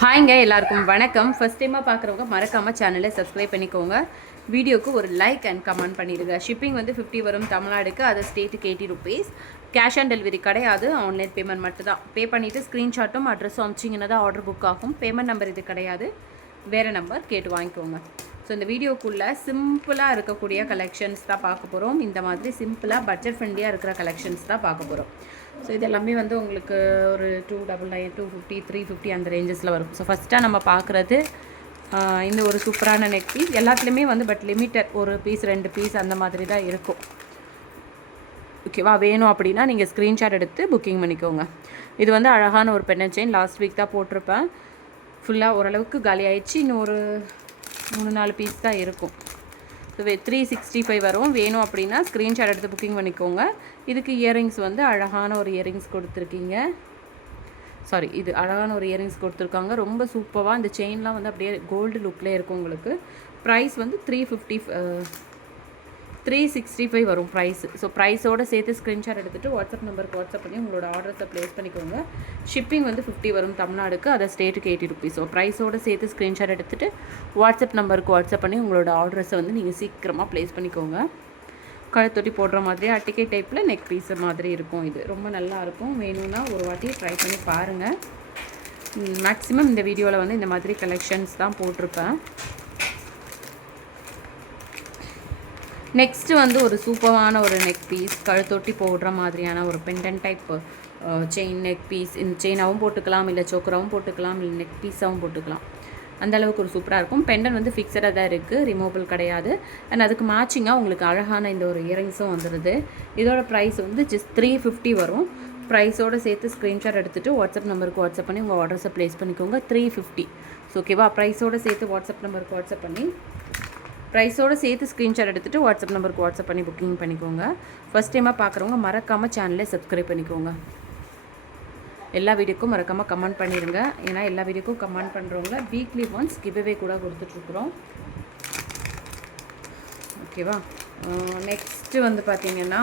ஹாய்ங்க, எல்லாருக்கும் வணக்கம். ஃபர்ஸ்ட் டைமாக பார்க்குறவங்க மறக்காமல் சேனலை சப்ஸ்கிரைப் பண்ணிக்கோங்க. வீடியோக்கு ஒரு லைக் அண்ட் கமெண்ட் பண்ணிடுங்க. ஷிப்பிங் வந்து 50 வரும் தமிழ்நாடுக்கு, அது ஸ்டேட்டுக்கு 80 ருபீஸ். கேஷ் ஆன் டெலிவரி கிடையாது, ஆன்லைன் பேமெண்ட் மட்டும் தான். பே பண்ணிவிட்டு ஸ்க்ரீன்ஷாட்டும் அட்ரஸும் அமிச்சிங்கன்னா தான் ஆர்டர் புக் ஆகும். பேமெண்ட் நம்பர் இது கிடையாது, வேறு நம்பர் கேட்டு வாங்கிக்கோங்க. ஸோ இந்த வீடியோக்குள்ளே சிம்பிளாக இருக்கக்கூடிய கலெக்ஷன்ஸ் தான் பார்க்க போகிறோம். இந்த மாதிரி சிம்பிளாக பட்ஜெட் ஃப்ரெண்ட்லியாக இருக்கிற கலெக்ஷன்ஸ் தான் பார்க்க போகிறோம். ஸோ இது எல்லாமே வந்து உங்களுக்கு ஒரு 299, 250, 350 அந்த ரேஞ்சஸில் வரும். ஸோ ஃபஸ்ட்டாக நம்ம பார்க்குறது இந்த ஒரு சூப்பரான நெக் பீஸ். எல்லாத்துலேயுமே வந்து பட் லிமிட்டட், ஒரு பீஸ் 2 பீஸ் அந்த மாதிரி தான் இருக்கும். ஓகேவா? வேணும் அப்படின்னா நீங்கள் ஸ்க்ரீன்ஷாட் எடுத்து புக்கிங் பண்ணிக்கோங்க. இது வந்து அழகான ஒரு பெண்டன்ட் செயின். லாஸ்ட் வீக் தான் போட்டிருப்பேன். ஃபுல்லாக ஓரளவுக்கு காலி ஆயிடுச்சு. இன்னும் ஒரு 3-4 பீஸ் தான் இருக்கும். ஸோ 365 வரும். வேணும் அப்படின்னா ஸ்க்ரீன்ஷாட் எடுத்து புக்கிங் பண்ணிக்கோங்க. இதுக்கு இயரிங்ஸ் வந்து அழகான ஒரு இயரிங்ஸ் கொடுத்துருக்கீங்க. இது அழகான ஒரு இயரிங்ஸ் கொடுத்துருக்காங்க. ரொம்ப சூப்பராக இந்த செயின்லாம் வந்து அப்படியே கோல்டு லுக்லேயே இருக்கும் உங்களுக்கு. ப்ரைஸ் வந்து 365 வரும் ப்ரைஸு. ஸோ ப்ரைஸோடு சேர்த்து ஸ்க்ரீன்ஷாட் எடுத்துகிட்டு வாட்ஸ்அப் நம்பருக்கு வாட்ஸ்அப் பண்ணி உங்களோட ஆர்டர்ஸை ப்ளேஸ் பண்ணிக்கோங்க. ஷிப்பிங் வந்து 50 வரும் தமிழ்நாடுக்கு, அதை ஸ்டேட்டுக்கு 80 ருபீஸ். ஸோ ப்ரைஸோடு சேர்த்து ஸ்க்ரீன்ஷாட் எடுத்துகிட்டு வாட்ஸ்அப் நம்பருக்கு வாட்ஸ்அப் பண்ணி உங்களோட ஆர்டர்ஸை வந்து நீங்கள் சீக்கிரமாக ப்ளேஸ் பண்ணிக்கோங்க. கழுத்தொட்டி போடுற மாதிரி அட்டிகை டைப்பில் நெக் பீஸ் மாதிரி இருக்கும். இது ரொம்ப நல்லாயிருக்கும். வேணும்னா ஒரு வாட்டி ட்ரை பண்ணி பாருங்கள். மேக்ஸிமம் இந்த வீடியோவில் வந்து இந்த மாதிரி கலெக்ஷன்ஸ் தான் போட்டிருப்பேன். நெக்ஸ்ட்டு வந்து ஒரு சூப்பரான ஒரு நெக் பீஸ், கழுத்தொட்டி போடுற மாதிரியான ஒரு pendant type chain neck piece. இந்த செயினாகவும் போட்டுக்கலாம், இல்லை சோக்கராகவும் போட்டுக்கலாம், இல்லை நெக் பீஸாகவும் போட்டுக்கலாம். அந்தளவுக்கு ஒரு சூப்பராக இருக்கும். பெண்டன் வந்து ஃபிக்ஸடாக தான் இருக்குது, ரிமூவபிள் கிடையாது. அண்ட் அதுக்கு மேட்சிங்காக உங்களுக்கு அழகான இந்த ஒரு இயரிங்ஸும் வந்துடுது. இதோட ப்ரைஸ் வந்து ஜஸ்ட் 350 வரும். ப்ரைஸோடு சேர்த்து ஸ்க்ரீன்ஷாட் எடுத்துகிட்டு வாட்ஸ்அப் நம்பருக்கு வாட்ஸ்அப் பண்ணி உங்கள் ஆர்டர்ஸை ப்ளேஸ் பண்ணிக்கோங்க. 350. ஸோ ஓகேவா? ப்ரைஸோடு சேர்த்து வாட்ஸ்அப் நம்பருக்கு வாட்ஸ்அப் பண்ணி ப்ரைஸோடு சேர்த்து ஸ்க்ரீன்ஷாட் எடுத்துகிட்டு வாட்ஸ்அப் நம்பருக்கு வாட்ஸ்அப் பண்ணி புக்கிங் பண்ணிக்கோங்க. ஃபஸ்ட் டைமாக பார்க்குறவங்க மறக்காமல் சேனலை சப்ஸ்கிரைப் பண்ணிக்கோங்க. எல்லா வீடியோக்கும் மறக்காமல் கமெண்ட் பண்ணிடுங்க. ஏன்னா எல்லா வீடியோக்கும் கமெண்ட் பண்ணுறவங்கள வீக்லி ஒன்ஸ் கிவ்அவே கூட கொடுத்துட்ருக்குறோம். ஓகேவா? நெக்ஸ்ட்டு வந்து பார்த்திங்கன்னா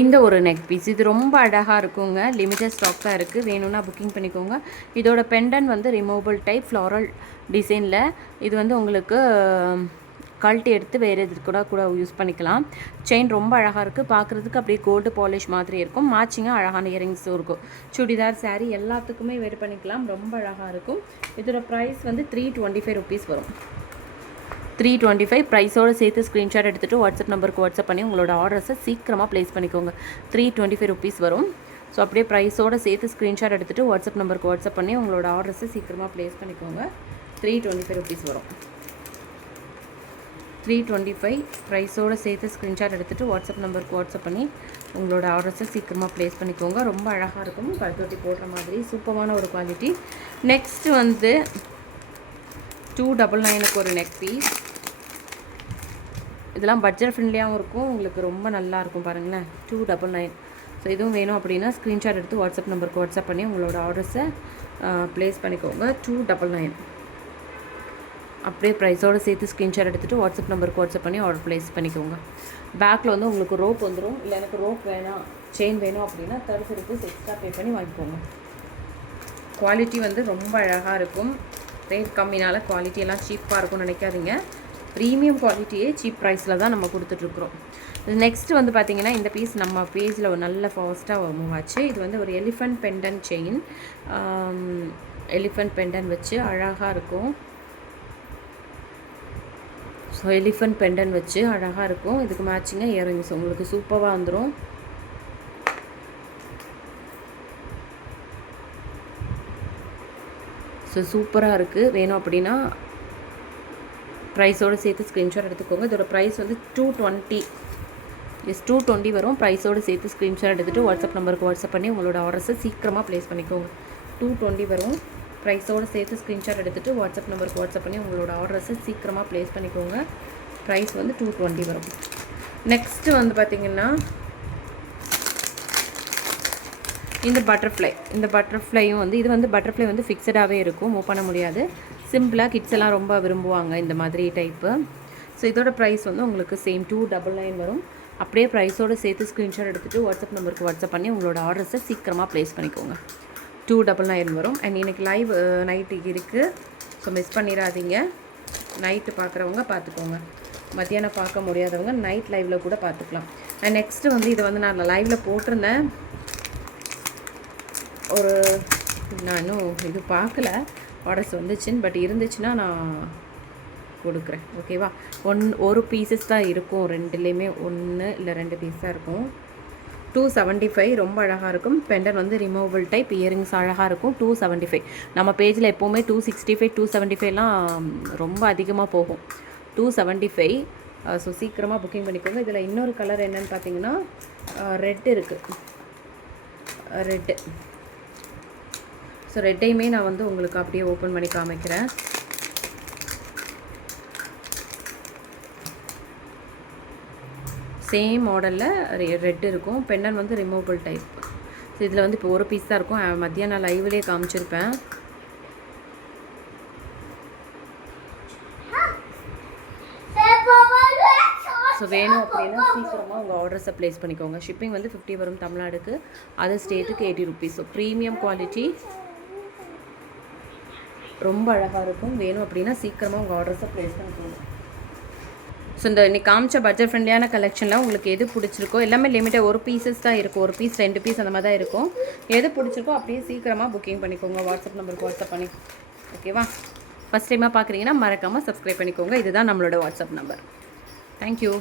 இந்த ஒரு நெக் பீஸ். இது ரொம்ப அழகாக இருக்குங்க. லிமிட்டட் ஸ்டாக் தான் இருக்குது. வேணும்னா புக்கிங் பண்ணிக்கோங்க. இதோட பெண்டன் வந்து ரிமூவபிள் டைப் ஃப்ளாரல் டிசைனில். இது வந்து உங்களுக்கு கழட்டி எடுத்து வேறு எது கூட யூஸ் பண்ணிக்கலாம். செயின் ரொம்ப அழகாக இருக்குது. பார்க்குறதுக்கு அப்படியே கோல்டு பாலிஷ் மாதிரி இருக்கும். மேட்சிங்காக அழகான இயரிங்ஸும் இருக்கும். சுடிதார், சாரீ எல்லாத்துக்குமே வேறு பண்ணிக்கலாம். ரொம்ப அழகாக இருக்கும். இதோட ப்ரைஸ் வந்து 325 ருபீஸ் வரும். 325 ப்ரைஸோடு சேர்த்து ஸ்க்ரீன்ஷாட் எடுத்துகிட்டு வாட்ஸ்அப் நம்பருக்கு வாட்ஸ்அப் பண்ணி உங்களோட ஆர்டர்ஸை சீக்கிரமாக ப்ளேஸ் பண்ணிக்கோங்க. 325 ருபீஸ் வரும். ஸோ அப்படியே ப்ரைஸோடு சேர்த்து ஸ்க்ரீன்ஷாட் எடுத்துகிட்டு வாட்ஸ்அப் நம்பருக்கு வாட்ஸ்அப் பண்ணி உங்களோட ஆர்டர்ஸை சீக்கிரமாக ப்ளேஸ் பண்ணிக்கோங்க. 325 ருபீஸ் வரும். 325 ப்ரைஸோடு சேர்த்து ஸ்க்ரீன்ஷாட் எடுத்துகிட்டு வாட்ஸ்அப் நம்பருக்கு வாட்ஸ்அப் பண்ணி உங்களோட ஆர்டர்ஸை சீக்கிரமாக ப்ளேஸ் பண்ணிக்கோங்க. ரொம்ப அழகாக இருக்கும். கழுத்தொட்டி போடுற மாதிரி சூப்பரான ஒரு குவாலிட்டி. நெக்ஸ்ட்டு வந்து 299க்கு ஒரு நெக் பீஸ். இதெல்லாம் பட்ஜெட் ஃப்ரெண்ட்லியாகவும் இருக்கும். உங்களுக்கு ரொம்ப நல்லாயிருக்கும் பாருங்களேன். 299. ஸோ இதுவும் வேணும் அப்படின்னா ஸ்க்ரீன்ஷாட் எடுத்து வாட்ஸ்அப் நம்பருக்கு வாட்ஸ்அப் பண்ணி உங்களோட ஆர்டர்ஸை ப்ளேஸ் பண்ணிக்கோங்க. 299. அப்படியே ப்ரைஸோடு சேர்த்து ஸ்க்ரீன்ஷாட் எடுத்துகிட்டு வாட்ஸ்அப் நம்பருக்கு வாட்ஸ்அப் பண்ணி ஆர்டர் ப்ளேஸ் பண்ணிக்கோங்க. பேக்கில் வந்து உங்களுக்கு ரோப் வந்துடும். இல்லை எனக்கு ரோப் வேணாம், செயின் வேணும் அப்படின்னா 30 ருபீஸ் எக்ஸ்ட்ரா பே பண்ணி வாங்கிக்கோங்க. குவாலிட்டி வந்து ரொம்ப அழகாக இருக்கும். ரேட் கம்மினால குவாலிட்டியெல்லாம் சீப்பாக இருக்கும்னு நினைக்காதீங்க. ப்ரீமியம் குவாலிட்டியே சீப் ப்ரைஸில் தான் நம்ம கொடுத்துட்ருக்குறோம். நெக்ஸ்ட்டு வந்து பார்த்திங்கன்னா இந்த பீஸ் நம்ம பேஜில் ஒரு நல்ல ஃபாஸ்ட்டாக மூவ் ஆச்சு. இது வந்து ஒரு elephant pendant chain. Elephant pendant வச்சு அழகாக இருக்கும். ஸோ எலிஃபண்ட் பெண்டன் வச்சு அழகாக இருக்கும். இதுக்கு மேட்சிங்காக இயரிங்ஸ் உங்களுக்கு சூப்பராக வந்துடும். ஸோ சூப்பராக இருக்குது. வேணும் அப்படின்னா ப்ரைஸோடு சேர்த்து ஸ்க்ரீன்ஷாட் எடுத்துக்கோங்க. இதோட ப்ரைஸ் வந்து 220 வரும். ப்ரைஸோடு சேர்த்து ஸ்க்ரீன்ஷாட் எடுத்துகிட்டு வாட்ஸ்அப் நம்பருக்கு வாட்ஸ்அப் பண்ணி உங்களோட ஆர்டர்ஸை சீக்கிரமாக ப்ளேஸ் பண்ணிக்கோங்க. 220 வரும். ப்ரைஸோடு சேர்த்து ஸ்க்ரீன்ஷாட் எடுத்துகிட்டு வாட்ஸ்அப் நம்பருக்கு வாட்ஸ்அப் பண்ணி உங்களோட ஆர்டர்ஸை சீக்கிரமாக ப்ளேஸ் பண்ணிக்கோங்க. ப்ரைஸ் வந்து 220 வரும். நெக்ஸ்ட்டு வந்து பார்த்திங்கன்னா இந்த பட்டர்ஃப்ளையும் வந்து இது வந்து பட்டர்ஃப்ளை வந்து ஃபிக்ஸடாகவே இருக்கும், மூவ் பண்ண முடியாது. சிம்பிளாக கிட்ஸ் எல்லாம் ரொம்ப விரும்புவாங்க இந்த மாதிரி டைப்பு. ஸோ இதோட ப்ரைஸ் வந்து உங்களுக்கு சேம் 299 வரும். அப்படியே ப்ரைஸோடு சேர்த்து ஸ்க்ரீன்ஷாட் எடுத்துகிட்டு வாட்ஸ்அப் நம்பருக்கு வாட்ஸ்அப் பண்ணி உங்களோட ஆர்டர்ஸை சீக்கிரமாக ப்ளேஸ் பண்ணிக்கோங்க. 299 வரும். அண்ட் இன்றைக்கி லைவ் நைட்டுக்கு இருக்குது, ஸோ மிஸ் பண்ணிடாதீங்க. நைட்டு பார்க்குறவங்க பார்த்துக்கோங்க, மத்தியானம் பார்க்க முடியாதவங்க நைட் லைவில் கூட பார்த்துக்கலாம். அண்ட் நெக்ஸ்ட்டு வந்து இதை வந்து நான் லைவில் போட்டிருந்தேன், நான் இன்னும் இது பார்க்கல ஆர்டர்ஸ் வந்துச்சுன்னு, பட் இருந்துச்சுன்னா நான் கொடுக்குறேன். ஓகேவா? ஒரு பீசஸ் தான் இருக்கும், ரெண்டுலேயுமே 1 இல்லை 2 பீஸ் தான் இருக்கும். 275 ரொம்ப அழகாக இருக்கும். பெண்டன் வந்து ரிமூவபிள் டைப், இயரிங்ஸ் அழகாக இருக்கும். 275. நம்ம பேஜில் எப்போவுமே 265 275லாம் ரொம்ப அதிகமாக போகும். 275. ஸோ சீக்கிரமாக புக்கிங் பண்ணிக்கோங்க. இதில் இன்னொரு கலர் என்னென்னு பார்த்தீங்கன்னா ரெட் இருக்குது, ரெட்டு. ஸோ ரெட்டையுமே நான் வந்து உங்களுக்கு அப்படியே ஓப்பன் பண்ணி காமிக்கிறேன். சேம் மாடலில் ரெட் இருக்கும். பெண்டன் வந்து ரிமூவபிள் டைப். ஸோ இதில் வந்து இப்போ ஒரு பீஸ் தான் இருக்கும். மத்தியானம் நான் லைவ்லேயே காமிச்சிருப்பேன். ஸோ வேணும் அப்படின்னா சீக்கிரமாக உங்கள் ஆர்டர்ஸை ப்ளேஸ் பண்ணிக்கோங்க. ஷிப்பிங் வந்து 50 வரும் தமிழ்நாடுக்கு, அதர் ஸ்டேட்டுக்கு 80 ருபீஸ். ஸோ ப்ரீமியம் குவாலிட்டி, ரொம்ப அழகாக இருக்கும். வேணும் அப்படின்னா சீக்கிரமாக உங்கள் ஆர்டர்ஸை ப்ளேஸ் பண்ணிக்கோங்க. ஸோ இந்த இன்றைக்கி காமிச்ச பட்ஜெட் ஃப்ரெண்ட்லியான கலெக்ஷனில் உங்களுக்கு எது பிடிச்சிருக்கோ, எல்லாமே லிமிட்டாக ஒரு பீசஸ் தான் இருக்கும், ஒரு பீஸ் 2 பீஸ் அந்த மாதிரி தான் இருக்கும். எது பிடிச்சிருக்கோ அப்படியே சீக்கிரமாக புக்கிங் பண்ணிக்கோங்க, வாட்ஸ்அப் நம்பருக்கு வாட்ஸ்அப் பண்ணி. ஓகேவா? ஃபஸ்ட் டைமாக பார்க்குறீங்கன்னா மறக்காமல் சப்ஸ்கிரைப் பண்ணிக்கோங்க. இதுதான் நம்மளோட வாட்ஸ்அப் நம்பர். தேங்க்யூ.